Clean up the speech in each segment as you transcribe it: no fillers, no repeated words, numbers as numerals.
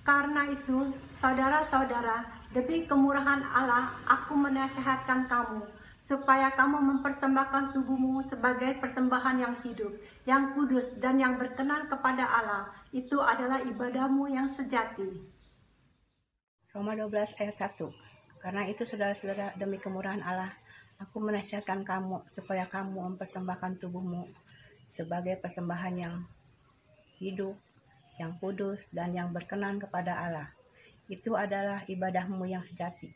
Karena itu, saudara-saudara, demi kemurahan Allah, aku menasihatkan kamu, supaya kamu mempersembahkan tubuhmu sebagai persembahan yang hidup, yang kudus, dan yang berkenan kepada Allah. Itu adalah ibadahmu yang sejati. Roma 12 ayat 1. Karena itu saudara-saudara, demi kemurahan Allah, aku menasihatkan kamu supaya kamu mempersembahkan tubuhmu sebagai persembahan yang hidup, yang kudus, dan yang berkenan kepada Allah. Itu adalah ibadahmu yang sejati.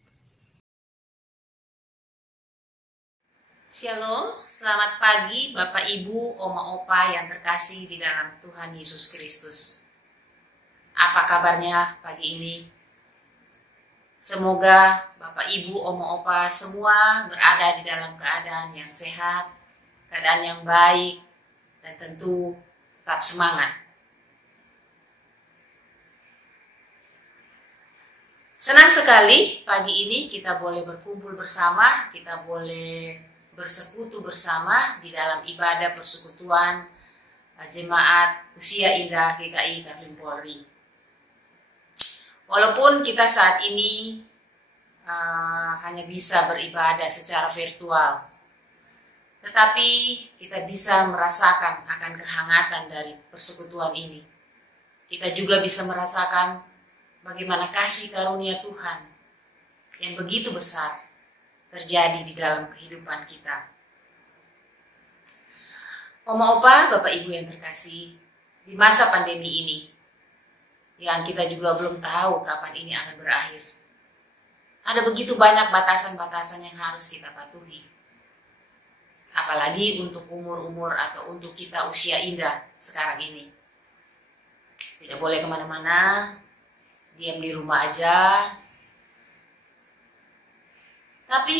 Shalom, selamat pagi Bapak Ibu, Oma Opa yang terkasih di dalam Tuhan Yesus Kristus. Apa kabarnya pagi ini? Semoga Bapak Ibu, Oma Opa semua berada di dalam keadaan yang sehat, keadaan yang baik, dan tentu tetap semangat. Senang sekali pagi ini kita boleh berkumpul bersama, kita boleh bersekutu bersama di dalam ibadah persekutuan Jemaat Usia Indah GKI Kavling Polri. Walaupun kita saat ini hanya bisa beribadah secara virtual, tetapi kita bisa merasakan akan kehangatan dari persekutuan ini. Kita juga bisa merasakan bagaimana kasih karunia Tuhan yang begitu besar terjadi di dalam kehidupan kita. Oma Opa, Bapak Ibu yang terkasih, di masa pandemi ini, yang kita juga belum tahu kapan ini akan berakhir, ada begitu banyak batasan-batasan yang harus kita patuhi. Apalagi untuk umur-umur atau untuk kita usia indah sekarang ini. Tidak boleh kemana-mana, diam di rumah aja. Tapi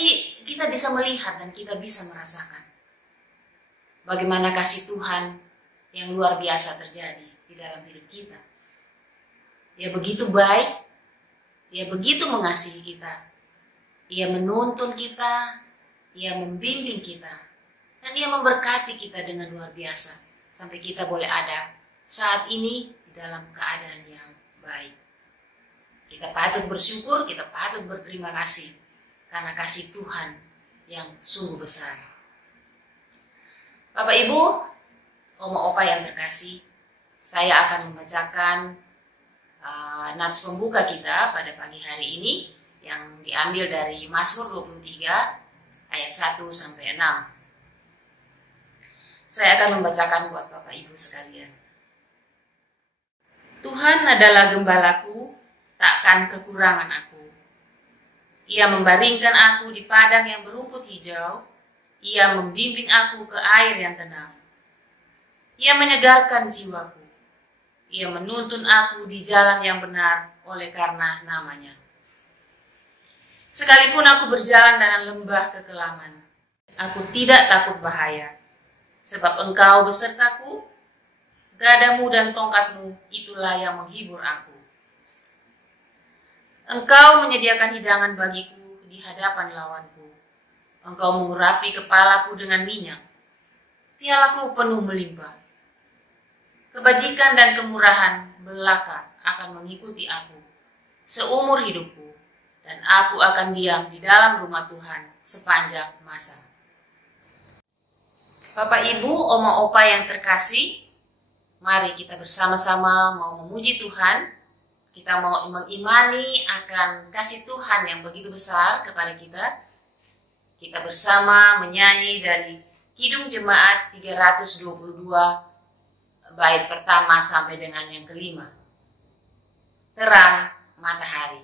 kita bisa melihat dan kita bisa merasakan bagaimana kasih Tuhan yang luar biasa terjadi di dalam hidup kita. Dia begitu baik, Dia begitu mengasihi kita. Dia menuntun kita, Dia membimbing kita, dan Dia memberkati kita dengan luar biasa sampai kita boleh ada saat ini di dalam keadaan yang baik. Kita patut bersyukur, kita patut berterima kasih karena kasih Tuhan yang sungguh besar. Bapak Ibu, Oma Opa yang terkasih, saya akan membacakan nats pembuka kita pada pagi hari ini yang diambil dari Mazmur 23 ayat 1 sampai 6. Saya akan membacakan buat Bapak Ibu sekalian. Tuhan adalah gembalaku, takkan kekurangan aku. Ia membaringkan aku di padang yang berumput hijau. Ia membimbing aku ke air yang tenang. Ia menyegarkan jiwaku. Ia menuntun aku di jalan yang benar oleh karena namanya. Sekalipun aku berjalan dalam lembah kekelaman, aku tidak takut bahaya. Sebab Engkau besertaku, gadamu dan tongkatmu itulah yang menghibur aku. Engkau menyediakan hidangan bagiku di hadapan lawanku. Engkau mengurapi kepalaku dengan minyak. Pialaku penuh melimpah. Kebajikan dan kemurahan belaka akan mengikuti aku seumur hidupku, dan aku akan diam di dalam rumah Tuhan sepanjang masa. Bapak Ibu, Oma Opa yang terkasih, mari kita bersama-sama mau memuji Tuhan. Kita mau mengimani akan kasih Tuhan yang begitu besar kepada kita. Kita bersama menyanyi dari Kidung Jemaat 322, bait pertama sampai dengan yang kelima. Terang matahari.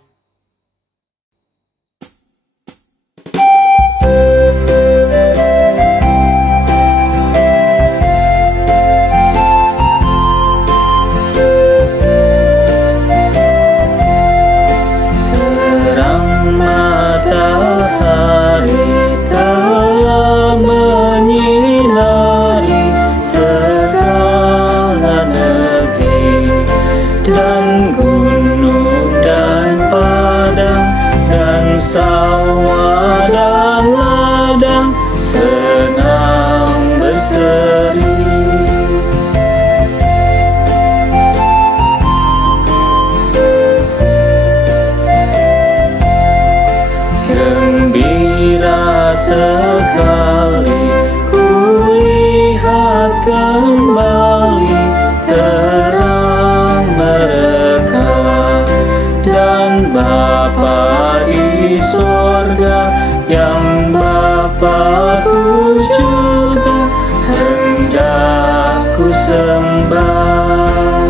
Dan gunung dan sembah.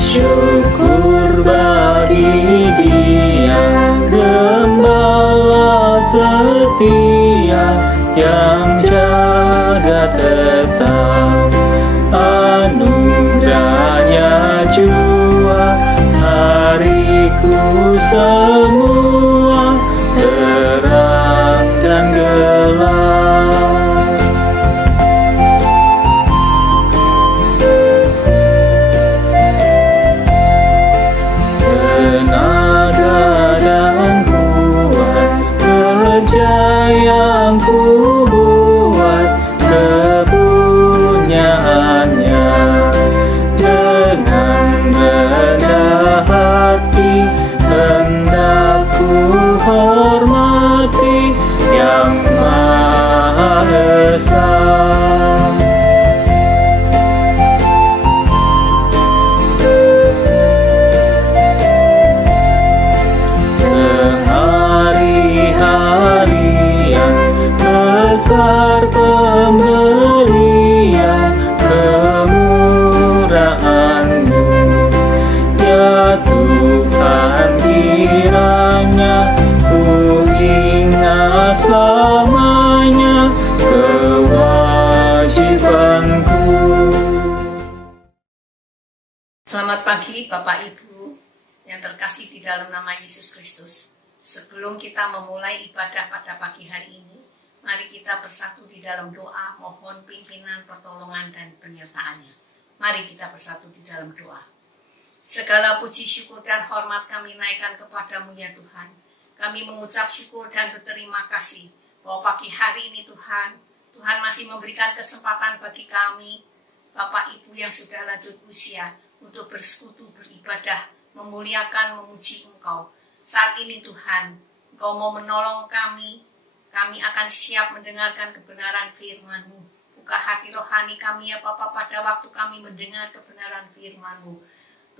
Syukur bagi Dia, Gembala setia yang jaga tetap. Anugerahnya jua hariku semua, terang dan gelap. Tenaga dan kuat, kerja yang ku buat, kepunyaannya. Dengan rendah hati hendak ku hormati Yang Maha Esa. Sehari-harian besar pemberian kemurahan-Mu, ya Tuhan, kiranya ku ingat selamanya kewajibanku. Selamat pagi Bapak Ibu yang terkasih di dalam nama Yesus Kristus. Sebelum kita memulai ibadah pada pagi hari ini, mari kita bersatu di dalam doa mohon pimpinan, pertolongan, dan penyertaannya. Mari kita bersatu di dalam doa. Segala puji, syukur, dan hormat kami naikkan kepadamu ya Tuhan. Kami mengucap syukur dan berterima kasih bahwa pagi hari ini Tuhan masih memberikan kesempatan bagi kami, Bapak Ibu yang sudah lanjut usia, untuk bersekutu, beribadah, memuliakan, memuji Engkau. Saat ini Tuhan, Engkau mau menolong kami akan siap mendengarkan kebenaran firman-Mu. Buka hati rohani kami ya Bapa pada waktu kami mendengar kebenaran firman-Mu.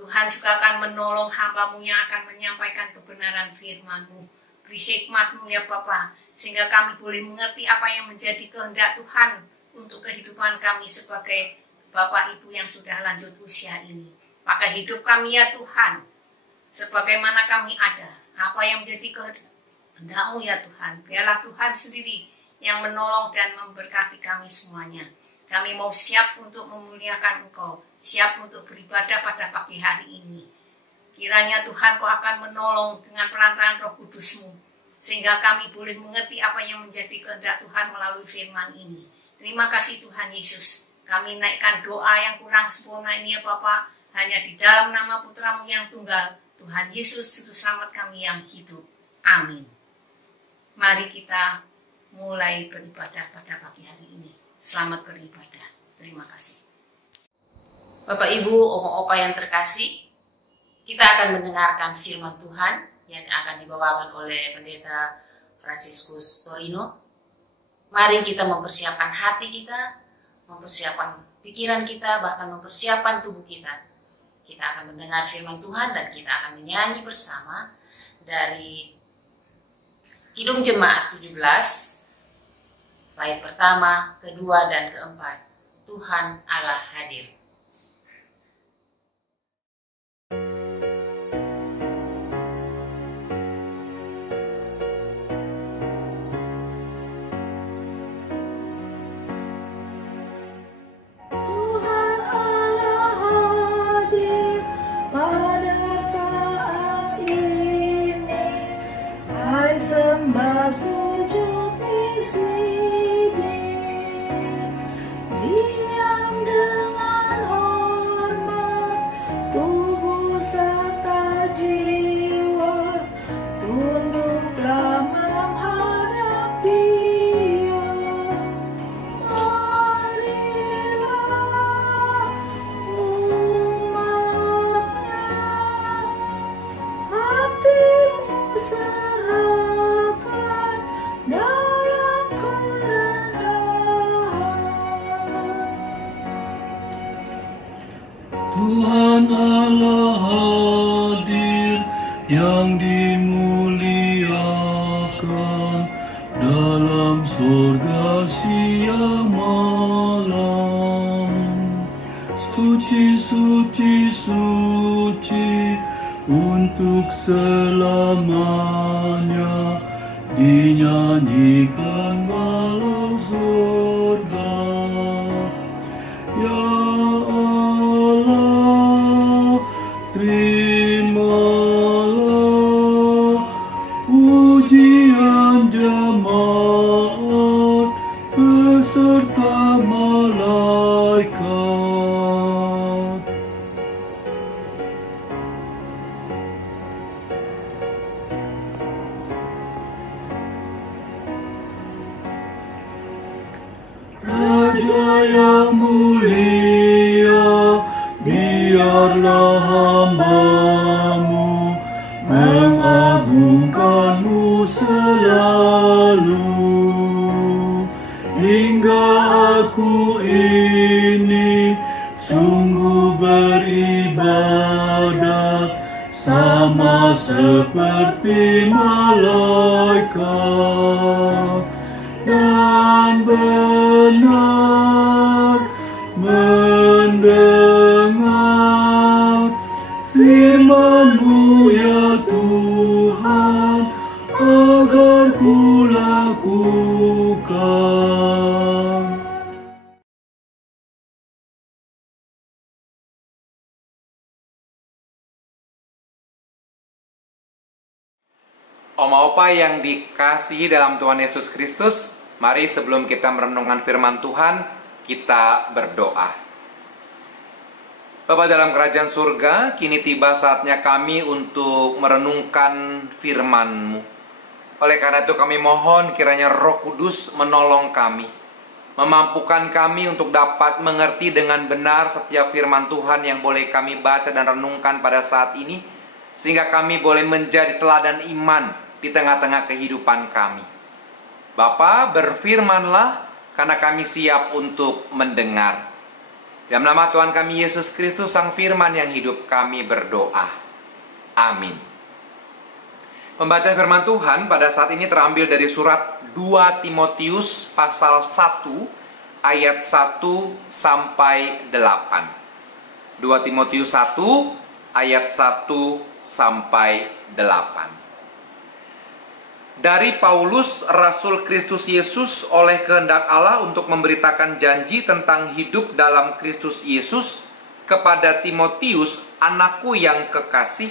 Tuhan juga akan menolong hamba-Mu yang akan menyampaikan kebenaran firman-Mu. Beri hikmat-Mu ya Bapa, sehingga kami boleh mengerti apa yang menjadi kehendak Tuhan untuk kehidupan kami sebagai Bapak Ibu yang sudah lanjut usia ini. Pakai hidup kami ya Tuhan, sebagaimana kami ada, apa yang menjadi kehendak-Mu ya Tuhan. Biarlah Tuhan sendiri yang menolong dan memberkati kami semuanya. Kami mau siap untuk memuliakan Engkau, siap untuk beribadah pada pagi hari ini. Kiranya Tuhan Kau akan menolong dengan perantaraan Roh Kudus-Mu, sehingga kami boleh mengerti apa yang menjadi kehendak Tuhan melalui firman ini. Terima kasih Tuhan Yesus. Kami naikkan doa yang kurang sempurna ini ya Bapa, hanya di dalam nama Putra-Mu yang tunggal, Tuhan Yesus Juru Selamat kami yang hidup. Amin. Mari kita mulai beribadah pada pagi hari ini. Selamat beribadah. Terima kasih. Bapak Ibu, opa-opa yang terkasih, kita akan mendengarkan firman Tuhan yang akan dibawakan oleh Pendeta Fransiskus Torino. Mari kita mempersiapkan hati kita, mempersiapkan pikiran kita, bahkan mempersiapkan tubuh kita. Kita akan mendengar firman Tuhan dan kita akan menyanyi bersama dari Kidung Jemaat 17, bait pertama, kedua, dan keempat. Tuhan Allah hadir. Tuhan Allah hadir yang dimuliakan. surga siang malam. Suci, suci, suci, untuk selamanya dinyanyikan walau surga. Ya Allah, terimalah pujian jemaat beserta malaikat. Raja yang mulia, biarlah hamba-Mu mengagungkan-Mu selalu. Hingga aku ini sungguh beribadat sama seperti malaikat, dan benar mendengar firman-Mu ya Tuhan, agar ku lakukan. Oma Opa yang dikasihi dalam Tuhan Yesus Kristus, mari sebelum kita merenungkan firman Tuhan, kita berdoa. Bapa dalam kerajaan surga, kini tiba saatnya kami untuk merenungkan firman-Mu. Oleh karena itu kami mohon kiranya Roh Kudus menolong kami, memampukan kami untuk dapat mengerti dengan benar setiap firman Tuhan yang boleh kami baca dan renungkan pada saat ini, sehingga kami boleh menjadi teladan iman di tengah-tengah kehidupan kami. Bapa, berfirmanlah karena kami siap untuk mendengar. Dalam nama Tuhan kami Yesus Kristus, Sang Firman yang hidup, kami berdoa. Amin. Pembacaan firman Tuhan pada saat ini terambil dari surat 2 Timotius pasal 1 ayat 1 sampai 8. 2 Timotius 1 ayat 1 sampai 8. Dari Paulus, Rasul Kristus Yesus oleh kehendak Allah untuk memberitakan janji tentang hidup dalam Kristus Yesus kepada Timotius, anakku yang kekasih,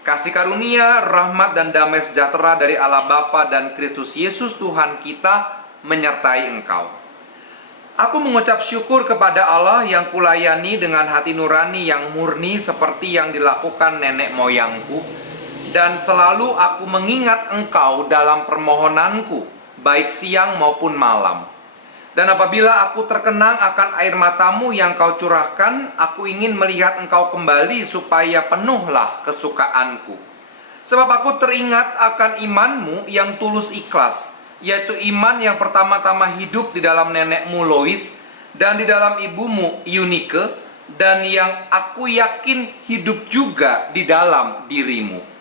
kasih karunia, rahmat dan damai sejahtera dari Allah Bapa dan Kristus Yesus Tuhan kita menyertai engkau. Aku mengucap syukur kepada Allah yang kulayani dengan hati nurani yang murni seperti yang dilakukan nenek moyangku, dan selalu aku mengingat engkau dalam permohonanku, baik siang maupun malam. Dan apabila aku terkenang akan air matamu yang kau curahkan, aku ingin melihat engkau kembali supaya penuhlah kesukaanku. Sebab aku teringat akan imanmu yang tulus ikhlas, yaitu iman yang pertama-tama hidup di dalam nenekmu Lois dan di dalam ibumu Eunike, dan yang aku yakin hidup juga di dalam dirimu.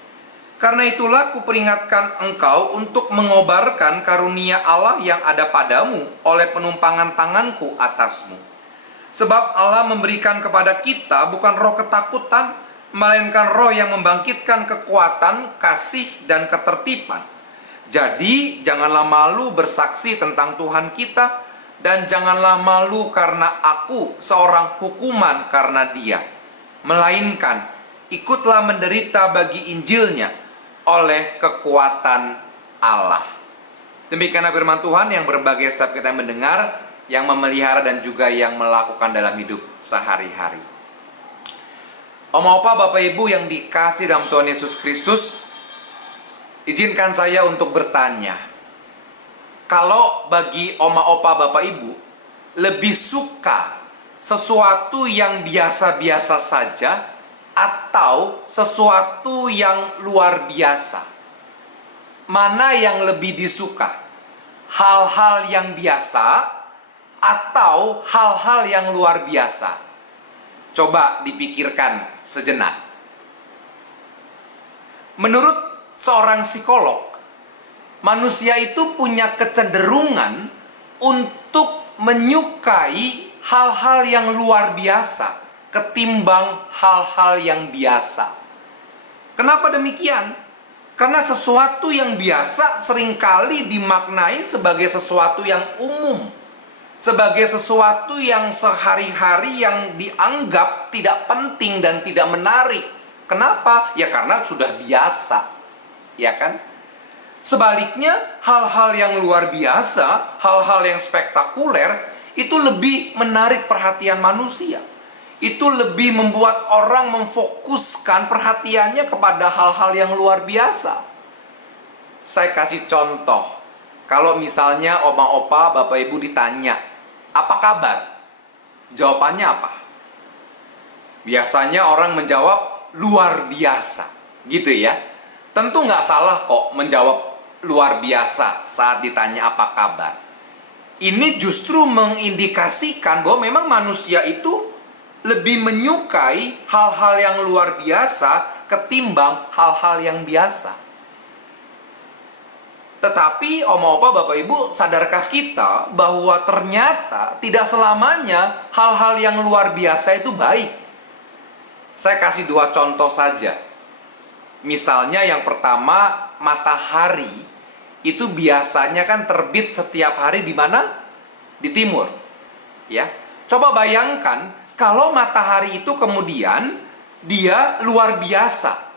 Karena itulah kuperingatkan engkau untuk mengobarkan karunia Allah yang ada padamu oleh penumpangan tanganku atasmu. Sebab Allah memberikan kepada kita bukan roh ketakutan, melainkan roh yang membangkitkan kekuatan, kasih, dan ketertiban. Jadi janganlah malu bersaksi tentang Tuhan kita, dan janganlah malu karena aku seorang hukuman karena Dia. Melainkan ikutlah menderita bagi Injilnya oleh kekuatan Allah. Demikianlah firman Tuhan yang berbagai setiap kita mendengar, yang memelihara dan juga yang melakukan dalam hidup sehari-hari. Oma Opa, Bapak Ibu yang dikasih dalam Tuhan Yesus Kristus, izinkan saya untuk bertanya. Kalau bagi Oma Opa, Bapak Ibu, lebih suka sesuatu yang biasa-biasa saja atau sesuatu yang luar biasa? Mana yang lebih disuka? Hal-hal yang biasa atau hal-hal yang luar biasa? Coba dipikirkan sejenak. Menurut seorang psikolog, manusia itu punya kecenderungan untuk menyukai hal-hal yang luar biasa ketimbang hal-hal yang biasa. Kenapa demikian? Karena sesuatu yang biasa seringkali dimaknai sebagai sesuatu yang umum, sebagai sesuatu yang sehari-hari yang dianggap tidak penting dan tidak menarik. Kenapa? Ya karena sudah biasa, ya kan? Sebaliknya, hal-hal yang luar biasa, hal-hal yang spektakuler, itu lebih menarik perhatian manusia. Itu lebih membuat orang memfokuskan perhatiannya kepada hal-hal yang luar biasa. Saya kasih contoh. Kalau misalnya oma opa, bapak ibu ditanya, apa kabar? Jawabannya apa? Biasanya orang menjawab, luar biasa. Gitu ya. Tentu nggak salah kok menjawab luar biasa saat ditanya apa kabar. Ini justru mengindikasikan bahwa memang manusia itu lebih menyukai hal-hal yang luar biasa ketimbang hal-hal yang biasa. Tetapi oma opa bapak ibu, sadarkah kita bahwa ternyata tidak selamanya hal-hal yang luar biasa itu baik? Saya kasih 2 contoh saja. Misalnya yang pertama, matahari itu biasanya kan terbit setiap hari di mana? Di timur. Ya. Coba bayangkan kalau matahari itu kemudian dia luar biasa.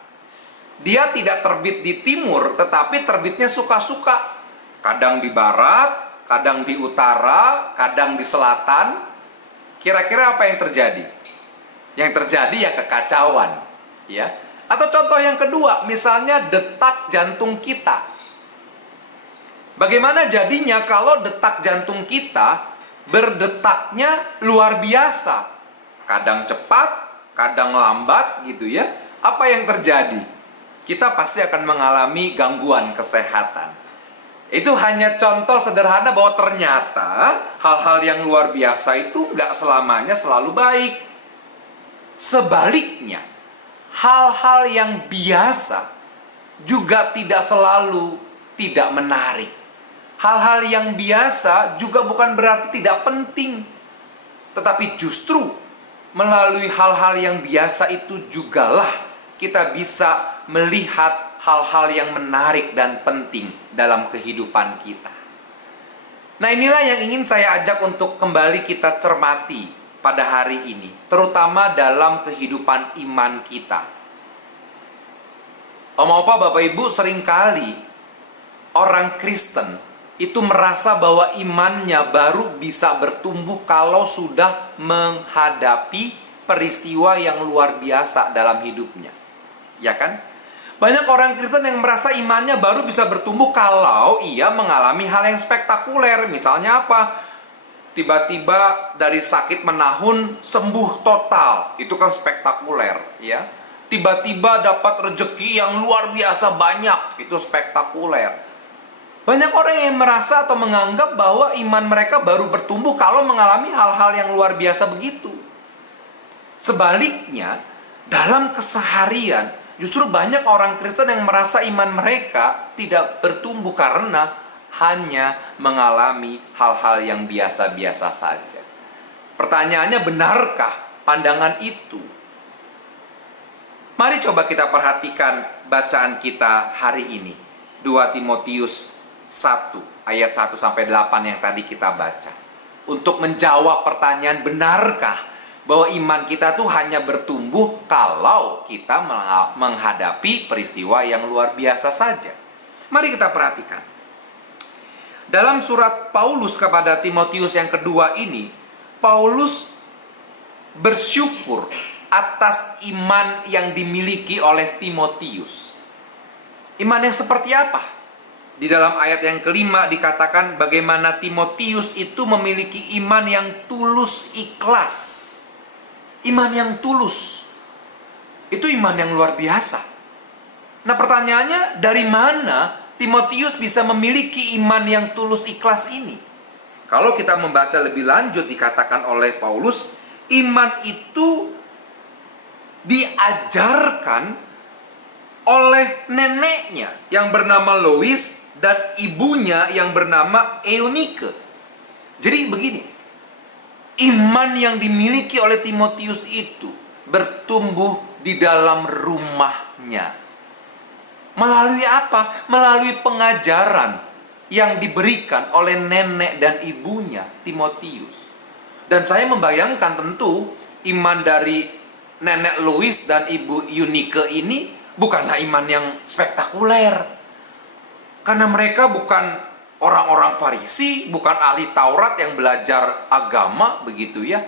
Dia tidak terbit di timur, tetapi terbitnya suka-suka. Kadang di barat, kadang di utara, kadang di selatan. Kira-kira apa yang terjadi? Yang terjadi ya kekacauan, ya. Atau contoh yang kedua, misalnya detak jantung kita. Bagaimana jadinya kalau detak jantung kita berdetaknya luar biasa? Kadang cepat, kadang lambat gitu ya. Apa yang terjadi? Kita pasti akan mengalami gangguan kesehatan. Itu hanya contoh sederhana bahwa ternyata hal-hal yang luar biasa itu nggak selamanya selalu baik. Sebaliknya, hal-hal yang biasa juga tidak selalu tidak menarik. Hal-hal yang biasa juga bukan berarti tidak penting. Tetapi justru melalui hal-hal yang biasa itu jugalah kita bisa melihat hal-hal yang menarik dan penting dalam kehidupan kita. Nah, inilah yang ingin saya ajak untuk kembali kita cermati pada hari ini, terutama dalam kehidupan iman kita. Oma opa bapak ibu, seringkali orang Kristen itu merasa bahwa imannya baru bisa bertumbuh kalau sudah menghadapi peristiwa yang luar biasa dalam hidupnya. Ya kan? Banyak orang Kristen yang merasa imannya baru bisa bertumbuh kalau ia mengalami hal yang spektakuler. Misalnya apa? Tiba-tiba dari sakit menahun sembuh total. Itu kan spektakuler, ya. Tiba-tiba dapat rezeki yang luar biasa banyak. Itu spektakuler. Banyak orang yang merasa atau menganggap bahwa iman mereka baru bertumbuh kalau mengalami hal-hal yang luar biasa begitu. Sebaliknya, dalam keseharian, justru banyak orang Kristen yang merasa iman mereka tidak bertumbuh karena hanya mengalami hal-hal yang biasa-biasa saja. Pertanyaannya, benarkah pandangan itu? Mari coba kita perhatikan bacaan kita hari ini. 2 Timotius 1 ayat 1-8 yang tadi kita baca. Untuk menjawab pertanyaan, benarkah bahwa iman kita tuh hanya bertumbuh kalau kita menghadapi peristiwa yang luar biasa saja. Mari kita perhatikan. Dalam surat Paulus kepada Timotius yang kedua ini, Paulus bersyukur atas iman yang dimiliki oleh Timotius. Iman yang seperti apa? Di dalam ayat yang kelima dikatakan bagaimana Timotius itu memiliki iman yang tulus ikhlas. Iman yang tulus. Itu iman yang luar biasa. Nah, pertanyaannya, dari mana Timotius bisa memiliki iman yang tulus ikhlas ini? Kalau kita membaca lebih lanjut dikatakan oleh Paulus, iman itu diajarkan oleh neneknya yang bernama Lois dan ibunya yang bernama Eunike. Jadi begini, iman yang dimiliki oleh Timotius itu bertumbuh di dalam rumahnya. Melalui apa? Melalui pengajaran yang diberikan oleh nenek dan ibunya Timotius. Dan saya membayangkan tentu iman dari nenek Louis dan ibu Eunike ini bukanlah iman yang spektakuler. Karena mereka bukan orang-orang Farisi, bukan ahli Taurat yang belajar agama, begitu ya.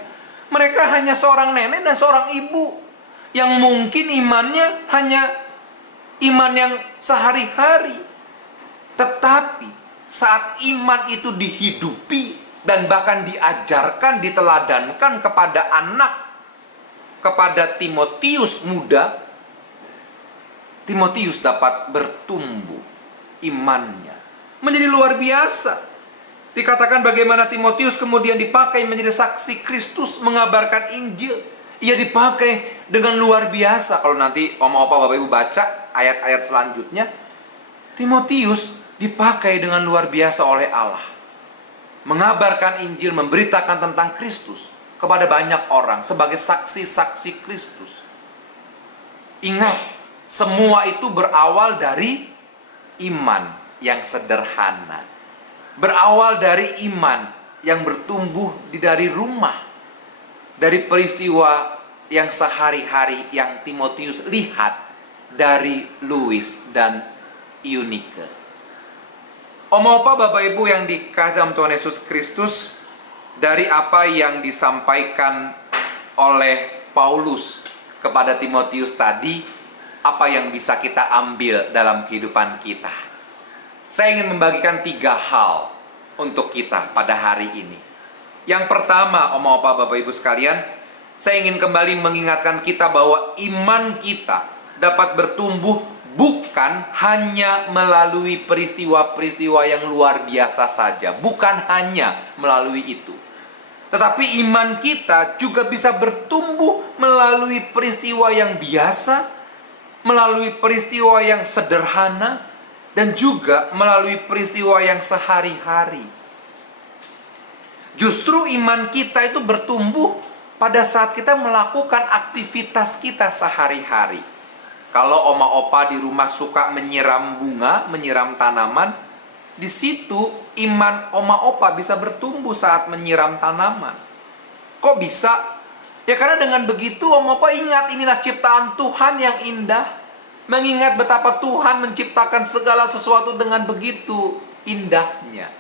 Mereka hanya seorang nenek dan seorang ibu yang mungkin imannya hanya iman yang sehari-hari. Tetapi saat iman itu dihidupi dan bahkan diajarkan, diteladankan kepada anak, kepada Timotius muda, Timotius dapat bertumbuh imannya menjadi luar biasa. Dikatakan bagaimana Timotius kemudian dipakai menjadi saksi Kristus, mengabarkan Injil. Ia dipakai dengan luar biasa. Kalau nanti Oma Opa Bapak Ibu baca ayat-ayat selanjutnya, Timotius dipakai dengan luar biasa oleh Allah, mengabarkan Injil, memberitakan tentang Kristus kepada banyak orang sebagai saksi-saksi Kristus. Ingat, semua itu berawal dari iman yang sederhana, berawal dari iman yang bertumbuh dari rumah, dari peristiwa yang sehari-hari yang Timotius lihat dari Louis dan Eunike. Oma Opa Bapak Ibu yang dikasihi dalam Tuhan Yesus Kristus, dari apa yang disampaikan oleh Paulus kepada Timotius tadi, apa yang bisa kita ambil dalam kehidupan kita? Saya ingin membagikan 3 hal untuk kita pada hari ini. Yang pertama, Oma Opa Bapak Ibu sekalian, saya ingin kembali mengingatkan kita bahwa iman kita dapat bertumbuh bukan hanya melalui peristiwa-peristiwa yang luar biasa saja. Bukan hanya melalui itu. Tetapi iman kita juga bisa bertumbuh melalui peristiwa yang biasa, melalui peristiwa yang sederhana, dan juga melalui peristiwa yang sehari-hari. Justru iman kita itu bertumbuh pada saat kita melakukan aktivitas kita sehari-hari. Kalau Oma Opa di rumah suka menyiram bunga, menyiram tanaman, di situ iman Oma Opa bisa bertumbuh saat menyiram tanaman. Kok bisa? Ya karena dengan begitu Oma Opa ingat inilah ciptaan Tuhan yang indah. Mengingat betapa Tuhan menciptakan segala sesuatu dengan begitu indahnya.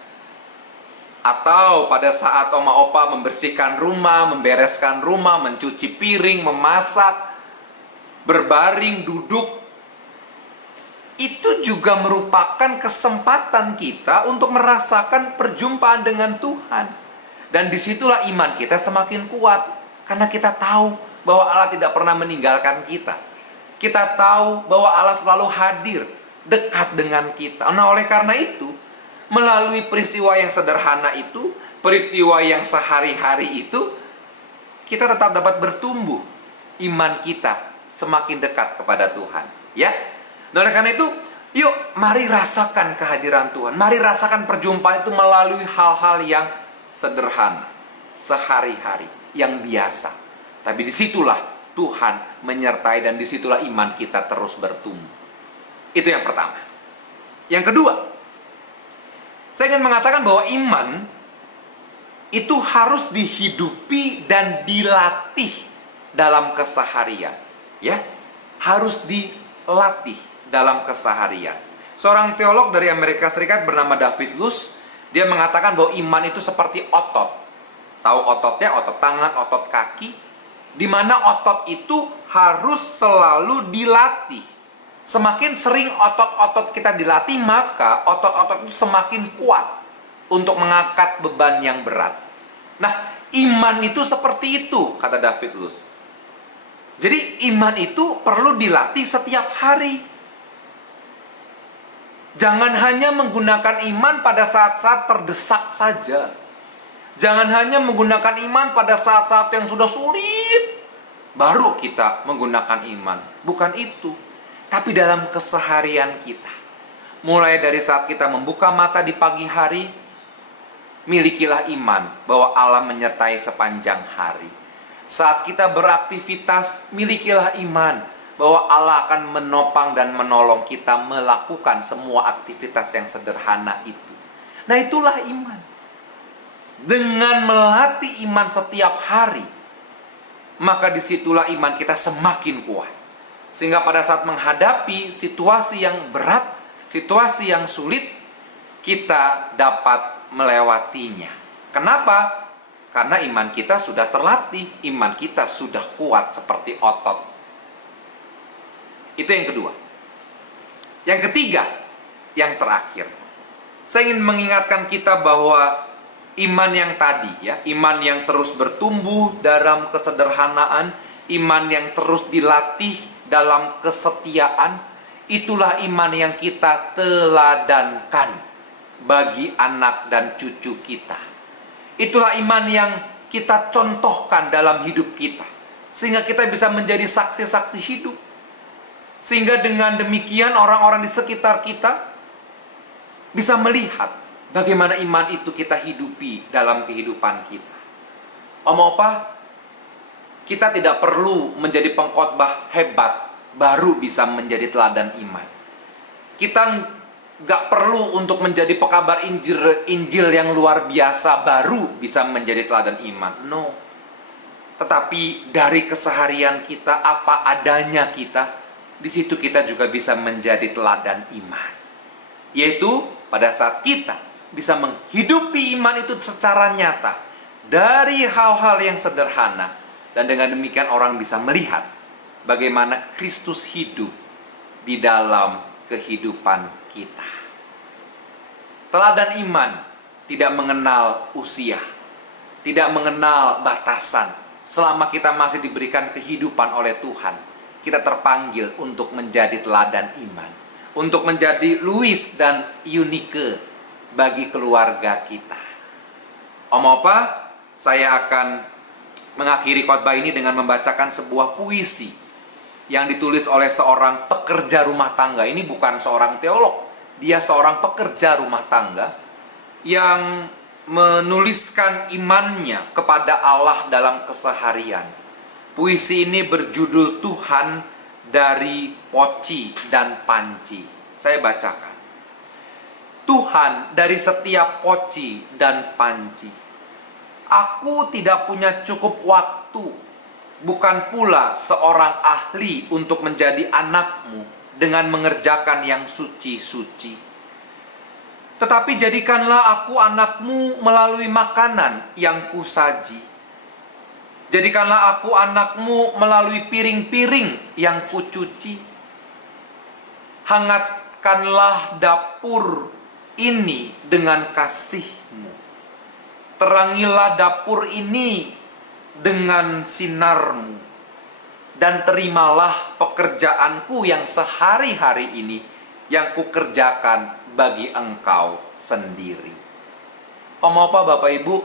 Atau pada saat Oma Opa membersihkan rumah, membereskan rumah, mencuci piring, memasak, berbaring, duduk, itu juga merupakan kesempatan kita untuk merasakan perjumpaan dengan Tuhan. Dan disitulah iman kita semakin kuat, karena kita tahu bahwa Allah tidak pernah meninggalkan kita. Kita tahu bahwa Allah selalu hadir, dekat dengan kita. Nah, oleh karena itu, melalui peristiwa yang sederhana itu, peristiwa yang sehari-hari itu, kita tetap dapat bertumbuh iman kita semakin dekat kepada Tuhan, ya. Nah, oleh karena itu, yuk mari rasakan kehadiran Tuhan. Mari rasakan perjumpaan itu melalui hal-hal yang sederhana, sehari-hari, yang biasa. Tapi disitulah Tuhan menyertai dan disitulah iman kita terus bertumbuh. Itu yang pertama. Yang kedua, saya ingin mengatakan bahwa iman itu harus dihidupi dan dilatih dalam keseharian. Ya, harus dilatih dalam keseharian. Seorang teolog dari Amerika Serikat bernama David Luz, dia mengatakan bahwa iman itu seperti otot. Tahu ototnya, otot tangan, otot kaki, di mana otot itu harus selalu dilatih. Semakin sering otot-otot kita dilatih, maka otot-otot itu semakin kuat untuk mengangkat beban yang berat. Nah, iman itu seperti itu, kata David Luz. Jadi iman itu perlu dilatih setiap hari. Jangan hanya menggunakan iman pada saat-saat terdesak saja. Jangan hanya menggunakan iman pada saat-saat yang sudah sulit, baru kita menggunakan iman. Bukan itu. Tapi dalam keseharian kita. Mulai dari saat kita membuka mata di pagi hari, milikilah iman bahwa Allah menyertai sepanjang hari. Saat kita beraktivitas, milikilah iman bahwa Allah akan menopang dan menolong kita melakukan semua aktivitas yang sederhana itu. Nah, itulah iman. Dengan melatih iman setiap hari, maka disitulah iman kita semakin kuat. Sehingga pada saat menghadapi situasi yang berat, situasi yang sulit, kita dapat melewatinya. Kenapa? Karena iman kita sudah terlatih, iman kita sudah kuat seperti otot. Itu yang kedua. Yang ketiga, yang terakhir. Saya ingin mengingatkan kita bahwa iman yang tadi, ya, iman yang terus bertumbuh dalam kesederhanaan, iman yang terus dilatih dalam kesetiaan, itulah iman yang kita teladankan bagi anak dan cucu kita. Itulah iman yang kita contohkan dalam hidup kita, sehingga kita bisa menjadi saksi-saksi hidup. Sehingga dengan demikian orang-orang di sekitar kita bisa melihat bagaimana iman itu kita hidupi dalam kehidupan kita. Opa, kita tidak perlu menjadi pengkhotbah hebat baru bisa menjadi teladan iman. Kita nggak perlu untuk menjadi pekabar Injil yang luar biasa baru bisa menjadi teladan iman. No. Tetapi dari keseharian kita, apa adanya kita, di situ kita juga bisa menjadi teladan iman. Yaitu pada saat kita bisa menghidupi iman itu secara nyata dari hal-hal yang sederhana, dan dengan demikian orang bisa melihat bagaimana Kristus hidup di dalam kehidupan kita. Teladan iman tidak mengenal usia, tidak mengenal batasan. Selama kita masih diberikan kehidupan oleh Tuhan, kita terpanggil untuk menjadi teladan iman, untuk menjadi Louis dan Eunike bagi keluarga kita. Opa, saya akan mengakhiri khotbah ini dengan membacakan sebuah puisi yang ditulis oleh seorang pekerja rumah tangga. Ini bukan seorang teolog, dia seorang pekerja rumah tangga yang menuliskan imannya kepada Allah dalam keseharian. Puisi ini berjudul Tuhan dari Poci dan Panci. Saya bacakan. Tuhan dari setiap poci dan panci. Aku tidak punya cukup waktu, bukan pula seorang ahli untuk menjadi anakmu dengan mengerjakan yang suci-suci. Tetapi jadikanlah aku anakmu melalui makanan yang kusaji. Jadikanlah aku anakmu melalui piring-piring yang kucuci. Hangatkanlah dapur ini dengan kasih-Mu. Terangilah dapur ini dengan sinar-Mu. Dan terimalah pekerjaanku yang sehari-hari ini, yang kukerjakan bagi Engkau sendiri. Opa, Bapak, Ibu,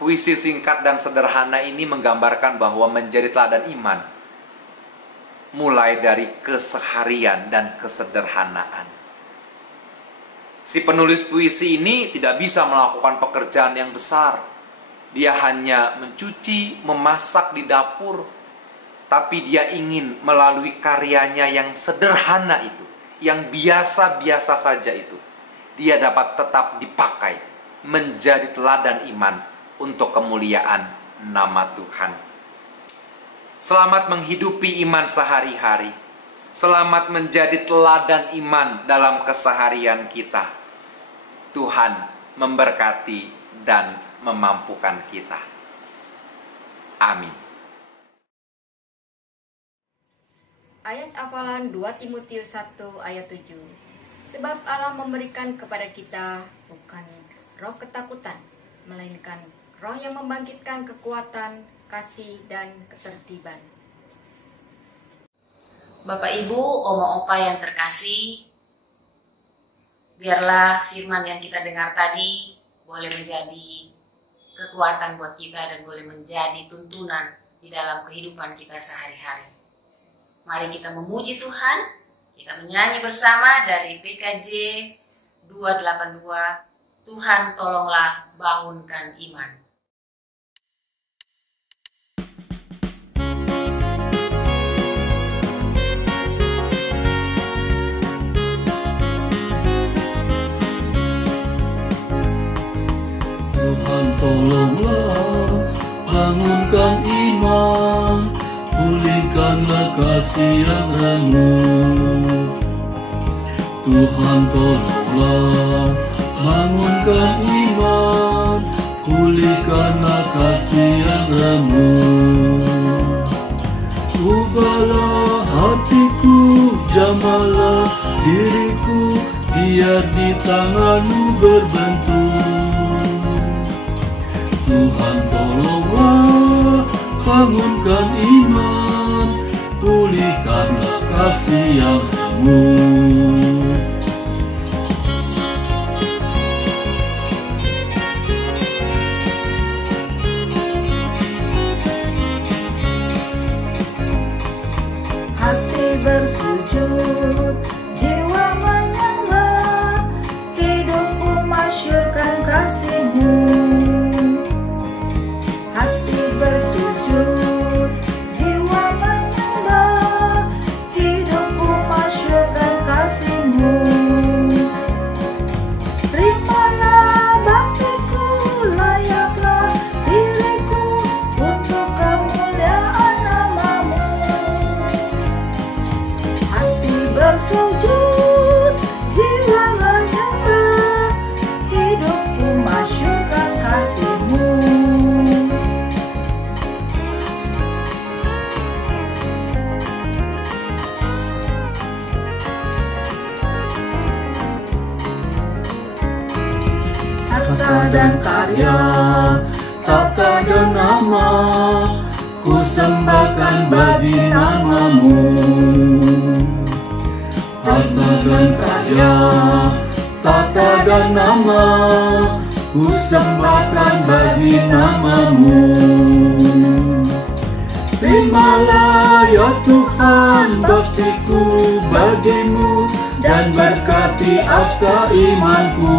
puisi singkat dan sederhana ini menggambarkan bahwa menjadi teladan iman mulai dari keseharian dan kesederhanaan. Si penulis puisi ini tidak bisa melakukan pekerjaan yang besar. Dia hanya mencuci, memasak di dapur. Tapi dia ingin melalui karyanya yang sederhana itu, yang biasa-biasa saja itu, dia dapat tetap dipakai menjadi teladan iman untuk kemuliaan nama Tuhan. Selamat menghidupi iman sehari-hari. Selamat menjadi teladan iman dalam keseharian kita. Tuhan memberkati dan memampukan kita. Amin. Ayat hafalan 2 Timotius 1 ayat 7. Sebab Allah memberikan kepada kita bukan roh ketakutan, melainkan roh yang membangkitkan kekuatan, kasih, dan ketertiban. Bapak, Ibu, Oma, Opa yang terkasih, biarlah firman yang kita dengar tadi boleh menjadi kekuatan buat kita dan boleh menjadi tuntunan di dalam kehidupan kita sehari-hari. Mari kita memuji Tuhan, Kita menyanyi bersama dari PKJ 282, Tuhan tolonglah bangunkan iman. Tuhan tolonglah bangunkan iman, pulihkanlah kasih yang remuk. Tuhan tolonglah bangunkan iman, pulihkanlah kasih yang remuk. Ubahlah hatiku, jamalah diriku, biar di tangan-Mu berbentuk. Tuhan tolonglah bangunkan iman, pulihkanlah kasih yang remuk. Hati bersujud, jiwa menyembah, hidupku masyurkan kasih-Mu. Hati bersujud, jiwa menyembah, hidupku masyurkan kasih-Mu. Terimalah baktiku, layaklah diriku untuk kemuliaan nama-Mu. Hati bersujud, jiwa menyembah, hidupku masyurkan kasih-Mu. Harta dan karya, tata dan nama, ku sembahkan bagi nama-Mu. Harta dan karya, tata dan nama, ku sembahkan bagi nama-Mu. Terimalah ya Tuhan baktiku bagimu, dan berkati akta imanku.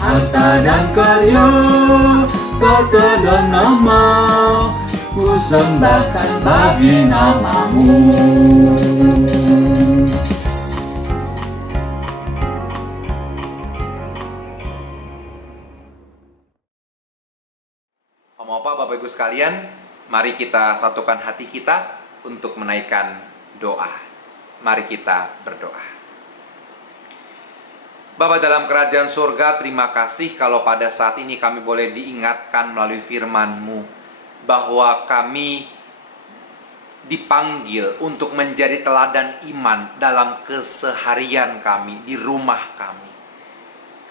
Harta dan karya, tata dan nama, ku sembahkan bagi nama-Mu. Om Opa, Bapak Ibu sekalian, mari kita satukan hati kita untuk menaikkan doa. Mari kita berdoa. Bapa dalam kerajaan surga, terima kasih kalau pada saat ini kami boleh diingatkan melalui firman-Mu bahwa kami dipanggil untuk menjadi teladan iman dalam keseharian kami, di rumah kami.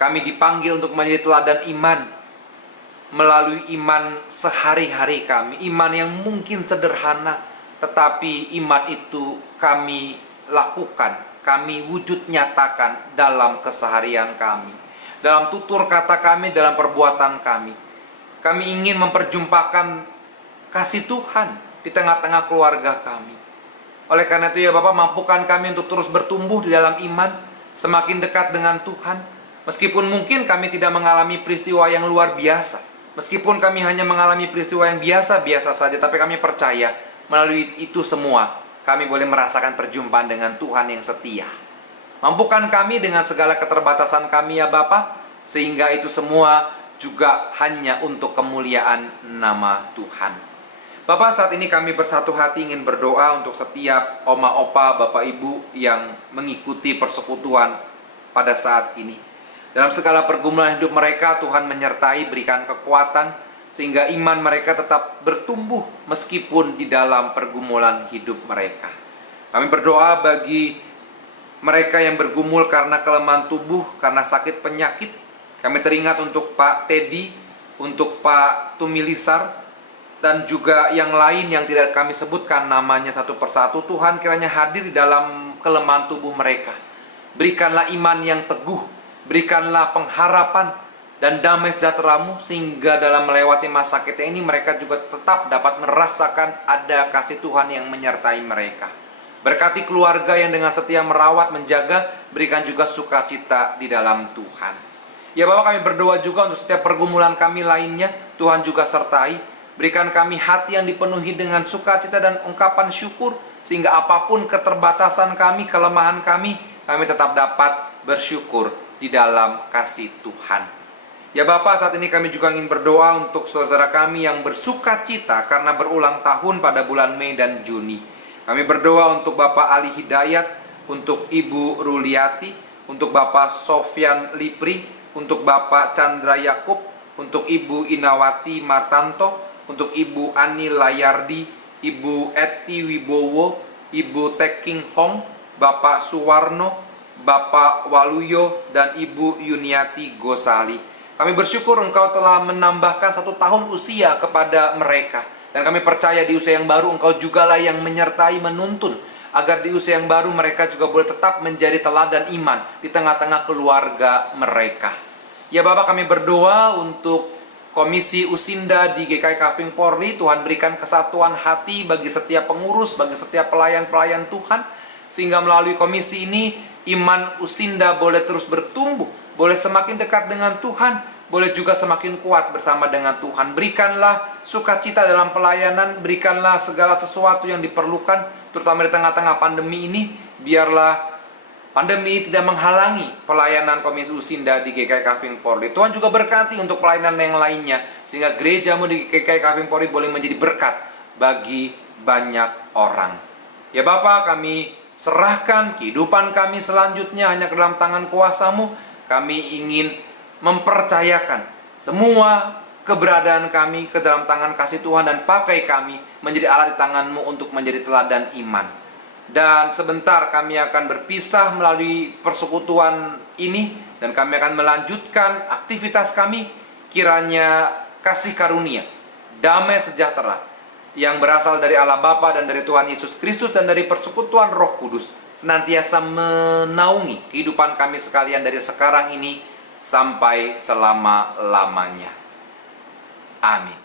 Kami dipanggil untuk menjadi teladan iman melalui iman sehari-hari kami, iman yang mungkin sederhana, tetapi iman itu kami lakukan, kami wujud nyatakan dalam keseharian kami, dalam tutur kata kami, dalam perbuatan kami. Kami ingin memperjumpakan kasih Tuhan di tengah-tengah keluarga kami. Oleh karena itu ya Bapak, mampukan kami untuk terus bertumbuh di dalam iman, semakin dekat dengan Tuhan. Meskipun mungkin kami tidak mengalami peristiwa yang luar biasa, meskipun kami hanya mengalami peristiwa yang biasa-biasa saja, tapi kami percaya melalui itu semua kami boleh merasakan perjumpaan dengan Tuhan yang setia. Mampukan kami dengan segala keterbatasan kami ya Bapa, sehingga itu semua juga hanya untuk kemuliaan nama Tuhan. Bapak, saat ini kami bersatu hati ingin berdoa untuk setiap oma opa, bapak ibu yang mengikuti persekutuan pada saat ini. Dalam segala pergumulan hidup mereka, Tuhan menyertai, berikan kekuatan, sehingga iman mereka tetap bertumbuh meskipun di dalam pergumulan hidup mereka. Kami berdoa bagi mereka yang bergumul karena kelemahan tubuh, karena sakit penyakit. Kami teringat untuk Pak Teddy, untuk Pak Tumilisar, dan juga yang lain yang tidak kami sebutkan namanya satu persatu. Tuhan kiranya hadir di dalam kelemahan tubuh mereka. Berikanlah iman yang teguh, berikanlah pengharapan dan damai sejahtera-Mu, sehingga dalam melewati masa sakitnya ini mereka juga tetap dapat merasakan ada kasih Tuhan yang menyertai mereka. Berkati keluarga yang dengan setia merawat, menjaga, berikan juga sukacita di dalam Tuhan. Ya Bapa, kami berdoa juga untuk setiap pergumulan kami lainnya, Tuhan juga sertai. Berikan kami hati yang dipenuhi dengan sukacita dan ungkapan syukur, sehingga apapun keterbatasan kami, kelemahan kami tetap dapat bersyukur di dalam kasih Tuhan. Ya Bapa, saat ini kami juga ingin berdoa untuk saudara kami yang bersukacita karena berulang tahun pada bulan Mei dan Juni. Kami berdoa untuk Bapak Ali Hidayat, untuk Ibu Ruliati, untuk Bapak Sofyan Lipri, untuk Bapak Chandra Yakub, untuk Ibu Inawati Martanto, untuk Ibu Ani Layardi, Ibu Eti Wibowo, Ibu Teking Hong, Bapak Suwarno, Bapak Waluyo, dan Ibu Yuniati Gosali. Kami bersyukur Engkau telah menambahkan 1 tahun usia kepada mereka. Dan kami percaya di usia yang baru Engkau jugalah yang menyertai, menuntun, agar di usia yang baru mereka juga boleh tetap menjadi teladan iman di tengah-tengah keluarga mereka. Ya Bapak, kami berdoa untuk Komisi Usinda di GKI Kaving Polri. Tuhan berikan kesatuan hati bagi setiap pengurus, bagi setiap pelayan-pelayan Tuhan, sehingga melalui komisi ini iman Usinda boleh terus bertumbuh, boleh semakin dekat dengan Tuhan, boleh juga semakin kuat bersama dengan Tuhan. Berikanlah sukacita dalam pelayanan, berikanlah segala sesuatu yang diperlukan, terutama di tengah-tengah pandemi ini. Biarlah pandemi tidak menghalangi pelayanan Komisi Usinda di GKI Kaving Polri. Tuhan juga berkati untuk pelayanan yang lainnya, sehingga gerejamu di GKI Kaving Polri boleh menjadi berkat bagi banyak orang. Ya Bapa, kami serahkan kehidupan kami selanjutnya hanya ke dalam tangan kuasa-Mu. Kami ingin mempercayakan semua keberadaan kami ke dalam tangan kasih Tuhan, dan pakai kami menjadi alat di tangan-Mu untuk menjadi teladan iman. Dan sebentar kami akan berpisah melalui persekutuan ini, dan kami akan melanjutkan aktivitas kami. Kiranya kasih karunia, damai sejahtera yang berasal dari Allah Bapa dan dari Tuhan Yesus Kristus dan dari persekutuan Roh Kudus senantiasa menaungi kehidupan kami sekalian dari sekarang ini sampai selama-lamanya. Amin.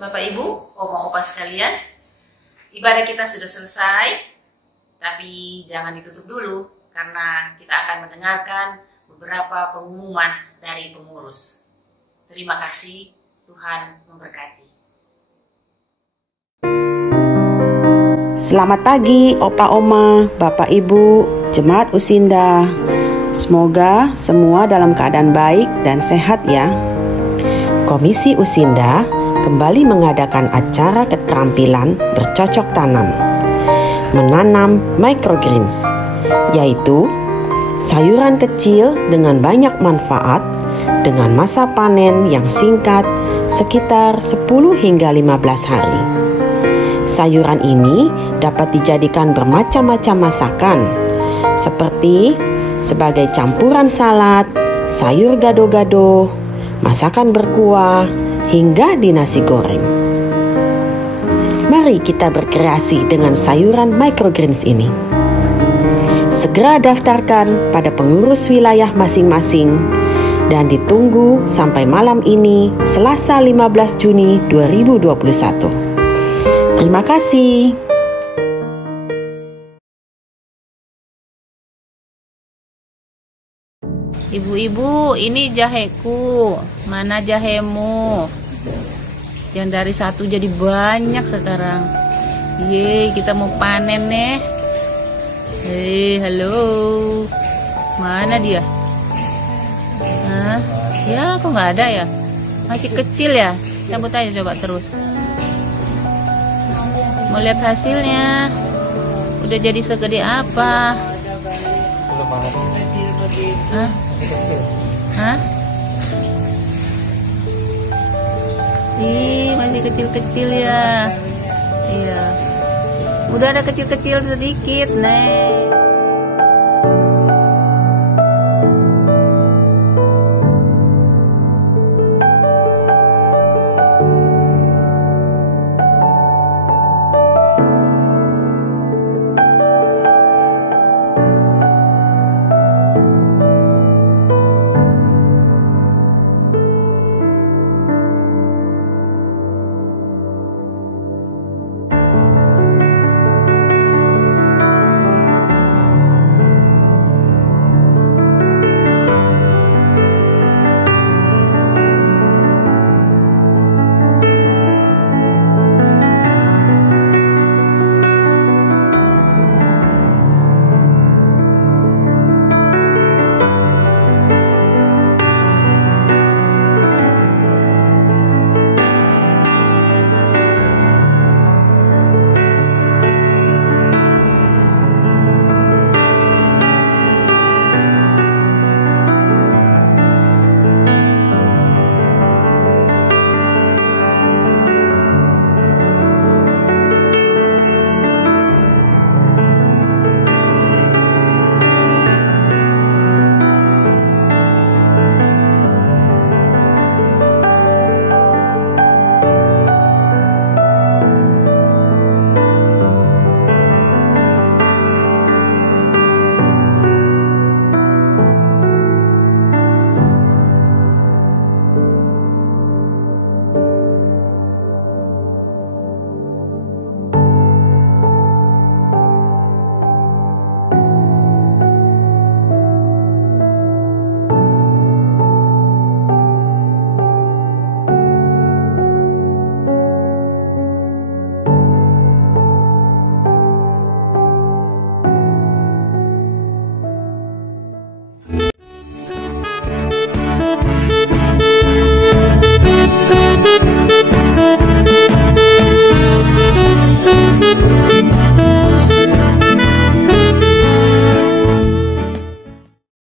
Bapak Ibu, Oma-Opa sekalian, ibadah kita sudah selesai, tapi jangan ditutup dulu karena kita akan mendengarkan beberapa pengumuman dari pengurus. Terima kasih, Tuhan memberkati. Selamat pagi Opa Oma, Bapak Ibu, Jemaat Usinda. Semoga semua dalam keadaan baik dan sehat ya. Komisi Usinda kembali mengadakan acara keterampilan bercocok tanam, menanam microgreens, yaitu sayuran kecil dengan banyak manfaat dengan masa panen yang singkat sekitar 10 hingga 15 hari. Sayuran ini dapat dijadikan bermacam-macam masakan, seperti sebagai campuran salad, sayur gado-gado, masakan berkuah, hingga di nasi goreng. Mari kita berkreasi dengan sayuran microgreens ini. Segera daftarkan pada pengurus wilayah masing-masing dan ditunggu sampai malam ini, Selasa 15 Juni 2021. Terima kasih. Ibu-ibu, ini jaheku. Mana jahemu? Yang dari 1 jadi banyak sekarang. Yeay, kita mau panen nih. Halo. Mana dia? Hah? Ya, kok nggak ada ya? Masih kecil ya? Cabut aja coba terus. Mau lihat hasilnya. Udah jadi segede apa? Hah? Hah? Ih, masih kecil-kecil ya. Iya. Udah ada kecil-kecil sedikit, Nek.